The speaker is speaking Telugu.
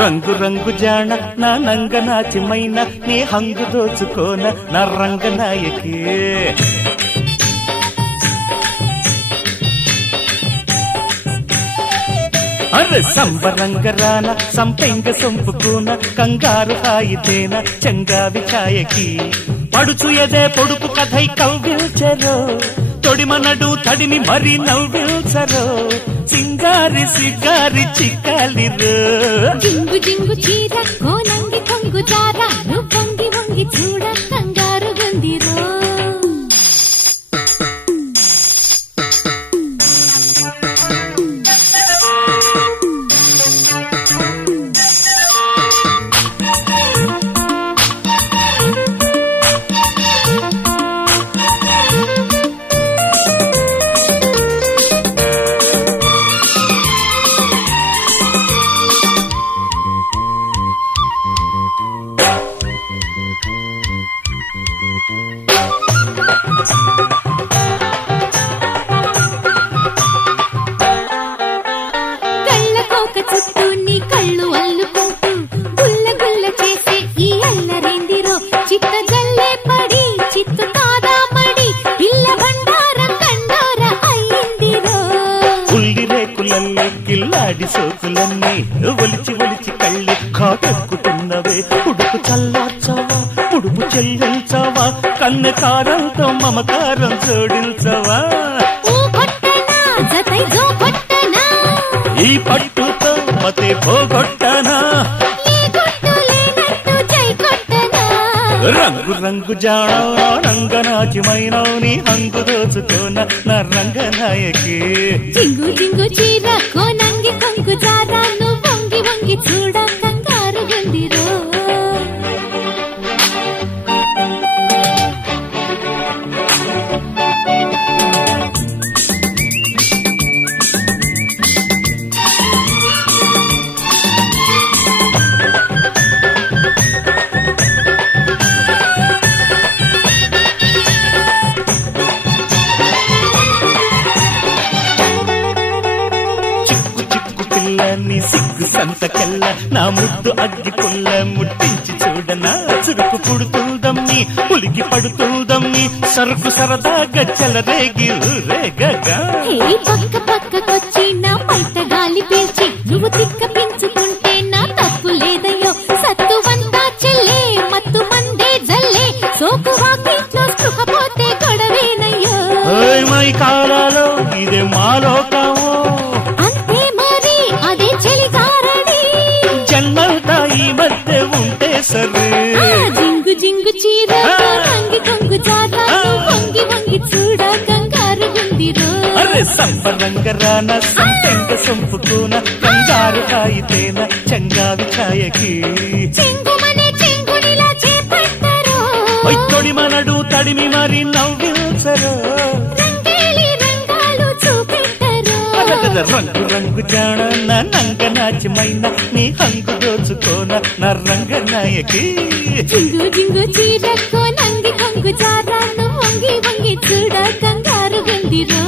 రంగు రంగు జాణ నా నంగ నాచిమైన నీ హంగు దోచుకోన నా రంగనాయకి అరే సంబరంగరాన సంపెంగ సొంపుకోన కంగారు హాయితేన చంగావి ఛాయకి పడుచు ఎదే పొడుపు కథై కవ్విల్చరో తొడిమనడు తడిమి మరి నవ్విల్చరో సింగారి సిగారి చిక్కాలిరో జింగు జింగు చీర కోనంగి కొంగు జార నువ్వు వంగి వంగి చూడ కంగారు గుందిరో చుట్టూ నీ కళ్ళు అల్లుకుంటూ గుల్ల గుల్ల చేసే ఈ అల్లరేందిరో చిత్త జల్లే పడి చిత్తు కాదా పడి పిల్ల బండారం కండోర అయ్యిందిరో ఉల్లి రేకులల్లే కిల్లాడి సోకులన్నీ ఒలిచి ఒలిచి కళ్ళి కాటెక్కుతున్నవే ఉడుకు చల్లార్చవా ఉడుపు చెల్లించవా కన్నె కారంతో మమకారం జోడించవా ఈ పట్టుతో మతే పోగొట్టనా రంగు రంగు జాణ రంగనాచిమైన నీ హంగు దోచుకోన నా రంగనాయకి జింగు జింగు చీర కోనంగి కొంగు జారా నువ్వు వంగి వంగి చూడ కంగారు గుందిరో నీ సిగ్గు సంతకెల్ల నా ముద్దు అగ్గి పుల్ల ముట్టించి చూడనా చురుకు పుడుతుందమ్మి పులికి పడుతుందమ్మి సరుకు సరదాగా చెలరేగి రేగగా పక్క పక్కకొచ్చి నా పైట గాలి పీల్చి నువ్వు తిక్క పెంచుకుంటే నా తప్పు లేదయ్యో సత్తువంతా చెల్లే మత్తు మందే జల్లే సోకు వాకిట్లో స్పృహపోతే గొడవేనయ్యో మై కాలాలో ఇదే మాలోకమో జన్మల్తా ఈ మధ్య ఉంటే సరే జింగు జింగు చీర వంగి కొంగు జారా వంగి వంగి చూడ కంగారు గుందిరో అరే సంబరంగరాన సంపెంగ సొంపుకోన కంగారు హాయితేన చంగావి ఛాయకి చెంగుమనే చెంగునిలా చేపట్టరో తొడిమనడు తడిమి మరి నవ్విల్చరో రంగు రంగు జాణ నా నంగ నాచిమైన నీ హంగు దోచుకోన నా రంగనాయకి జింగు జింగు చీర కోనంగి కొంగు జారా నువ్వు వంగి వంగి చూడ కంగారు గుందిరో